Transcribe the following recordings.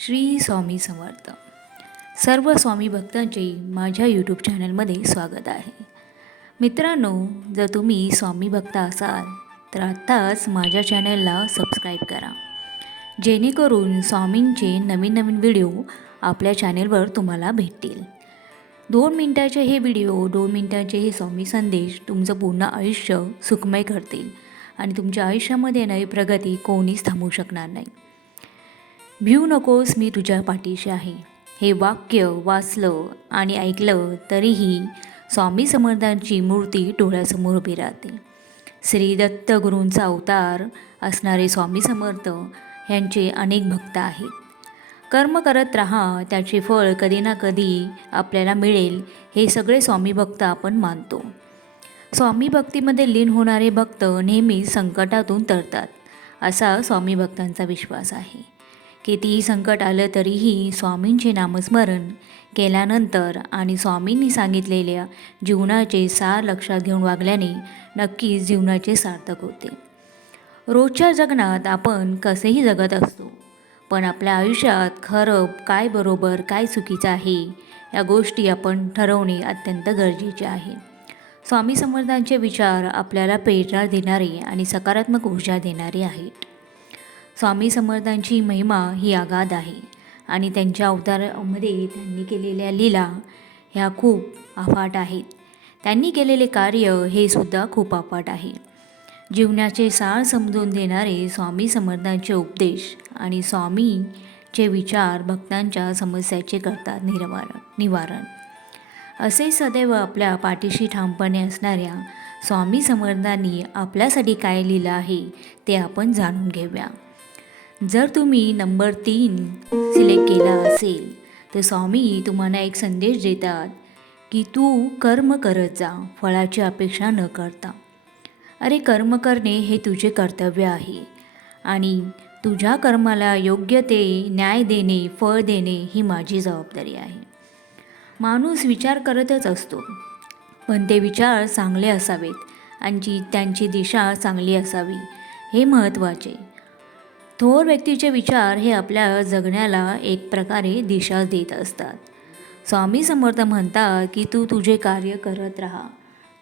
श्री स्वामी समर्थ. सर्व स्वामी भक्तांचे माझ्या यूट्यूब चॅनलमध्ये स्वागत आहे. मित्रांनो जर तुम्ही स्वामी भक्त असाल तर आत्ताच माझ्या चॅनलला सबस्क्राईब करा. जेणेकरून स्वामींचे नवीन नवीन व्हिडिओ आपल्या चॅनेलवर तुम्हाला भेटतील. दोन मिनटाचे हे व्हिडिओ दोन मिनटाचे हे स्वामी संदेश तुमचं पूर्ण आयुष्य सुखमय करतील आणि तुमच्या आयुष्यामध्ये येणारी प्रगती कोणीच थांबवू शकणार नाही. भिऊ नकोस मी तुझ्या पाठीशी आहे. हे वाक्य वाचलं आणि ऐकलं तरीही स्वामी समर्थांची मूर्ती डोळ्यासमोर उभी राहते. श्री दत्त गुरूंचा अवतार असणारे स्वामी समर्थ यांचे अनेक भक्त आहेत. कर्म करत राहा त्याचे फळ कधी ना कधी आपल्याला मिळेल हे सगळे स्वामी भक्त आपण मानतो. स्वामी भक्तीमध्ये लीन होणारे भक्त नेहमी संकटातून तरतात असा स्वामी भक्तांचा विश्वास आहे. कितीही संकट आलं तरीही स्वामींचे नामस्मरण केल्यानंतर आणि स्वामींनी सांगितलेल्या जीवनाचे सार लक्षात घेऊन वागल्याने नक्कीच जीवनाचे सार्थक होते. रोजच्या जगण्यात आपण कसेही जगत असतो पण आपल्या आयुष्यात खरं काय बरोबर काय चुकीचं आहे या गोष्टी आपण ठरवणे अत्यंत गरजेचे आहे. स्वामी समर्थांचे विचार आपल्याला प्रेरणा देणारे आणि सकारात्मक ऊर्जा देणारे आहेत. स्वामी समर्थांची महिमा ही आगाध आहे. आणि त्यांच्या अवतारामध्ये त्यांनी केलेल्या लीला ह्या खूप अफाट आहेत. त्यांनी केलेले कार्य हे सुद्धा खूप अफाट आहे. जीवनाचे सार समजून देणारे स्वामी समर्थांचे उपदेश आणि स्वामीचे विचार भक्तांच्या समस्याचे करतात निवारण निवारण. असे सदैव आपल्या पाठीशी ठामपणे असणाऱ्या स्वामी समर्थांनी आपल्यासाठी काय लिहिलं आहे ते आपण जाणून घेऊया. जर तुम्ही नंबर तीन सिलेक्ट केला असेल तर स्वामी तुम्हाला एक संदेश देतात की तू कर्म करत जा फळाची अपेक्षा न करता. अरे कर्म करणे हे तुझे कर्तव्य आहे आणि तुझ्या कर्माला योग्य ते न्याय देणे फळ देणे ही माझी जबाबदारी आहे. माणूस विचार करतच असतो पण ते विचार चांगले असावेत आणि त्यांची दिशा चांगली असावी हे महत्त्वाचे. थोर व्यक्तीचे विचार हे आपल्या जगण्याला एक प्रकारे दिशा देत असतात. स्वामी समर्थ म्हणतात की तू तुझे कार्य करत राहा.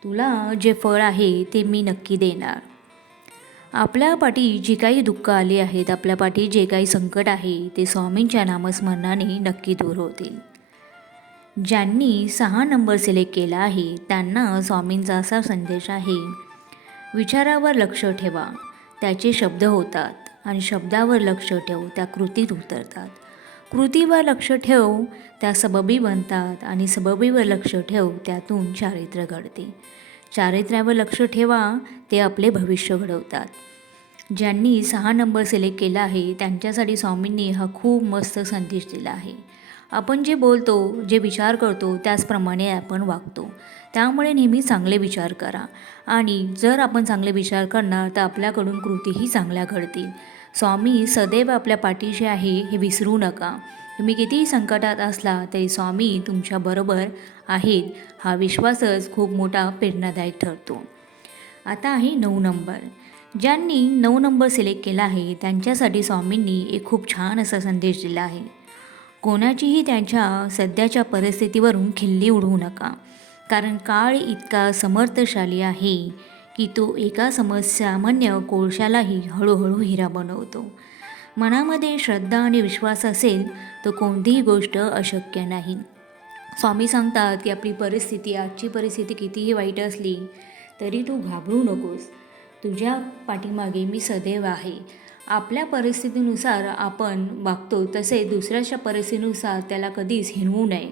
तुला जे फळ आहे ते मी नक्की देणार. आपल्या पाठी जी काही दुःख आली आहेत आपल्या पाठी जे काही संकट आहे ते स्वामींच्या नामस्मरणाने नक्की दूर होतील. ज्यांनी सहा नंबर सिलेक्ट केला आहे त्यांना स्वामींचा असा संदेश आहे विचारावर लक्ष ठेवा. त्याचे शब्द होतात आणि शब्दावर लक्ष ठेवू त्या कृतीत उतरतात. कृतीवर लक्ष ठेव त्या सबबी बनतात आणि सबबीवर लक्ष ठेव त्यातून चारित्र्य घडते. चारित्र्यावर लक्ष ठेवा ते आपले भविष्य घडवतात. ज्यांनी सहा नंबर सिलेक्ट केला आहे त्यांच्यासाठी स्वामींनी हा खूप मस्त संदेश दिला आहे. आपण जे बोलतो जे विचार करतो त्याचप्रमाणे आपण वागतो. त्यामुळे नेहमी चांगले विचार करा. आणि जर आपण चांगले विचार करणार तर आपल्याकडून कृतीही चांगल्या घडतील. स्वामी सदैव आपल्या पाठीशी आहे हे विसरू नका. तुम्ही कितीही संकटात असला तरी स्वामी तुमच्याबरोबर आहेत. हा विश्वासच खूप मोठा प्रेरणादायक ठरतो. आता आहे नऊ नंबर. ज्यांनी नऊ नंबर सिलेक्ट केला आहे त्यांच्यासाठी स्वामींनी एक खूप छान असा संदेश दिला आहे. कोणाचीही त्यांच्या सध्याच्या परिस्थितीवरून खिल्ली उडवू नका. कारण काळ इतका समर्थशाली आहे की तो एका समस्यामान्य कोळशालाही हळूहळू हिरा बनवतो. मनामध्ये श्रद्धा आणि विश्वास असेल तर कोणतीही गोष्ट अशक्य नाही. स्वामी सांगतात की आपली परिस्थिती आजची परिस्थिती कितीही वाईट असली तरी तू घाबरू नकोस. तुझ्या पाठीमागे मी सदैव आहे. आपल्या परिस्थितीनुसार आपण वागतो तसे दुसऱ्याच्या परिस्थितीनुसार त्याला कधीच हिणवू नये.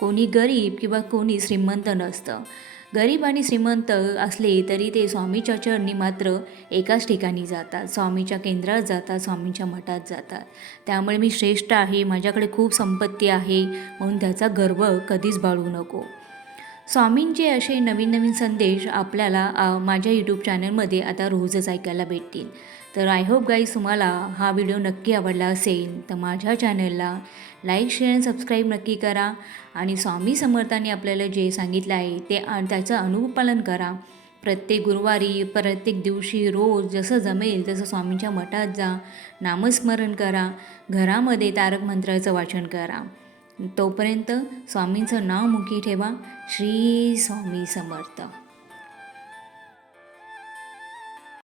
कोणी गरीब किंवा कोणी श्रीमंत नसतं. गरीब आणि श्रीमंत असले तरी ते स्वामीच्या चरणी मात्र एकाच ठिकाणी जातात. स्वामीच्या केंद्रात जातात स्वामींच्या मठात जातात. त्यामुळे मी श्रेष्ठ आहे माझ्याकडे खूप संपत्ती आहे म्हणून त्याचा गर्व कधीच बाळू नको. स्वामींचे असे नवीन नवीन संदेश आपल्याला माझ्या यूट्यूब चॅनलमध्ये आता रोजच ऐकायला भेटतील. तर आय होप गाईज तुम्हाला हा व्हिडिओ नक्की आवडला असेल तर माझ्या चॅनलला लाईक शेअर आणि सबस्क्राईब नक्की करा. आणि स्वामी समर्थांनी आपल्याला जे सांगितलं आहे ते त्याचं अनुपालन करा. प्रत्येक गुरुवारी प्रत्येक दिवशी रोज जसं जमेल तसं स्वामींच्या मठात जा. नामस्मरण करा. घरामध्ये तारक मंत्राचं वाचन करा. तोपर्यंत स्वामींचं नाव मुखी ठेवा. श्री स्वामी समर्थ.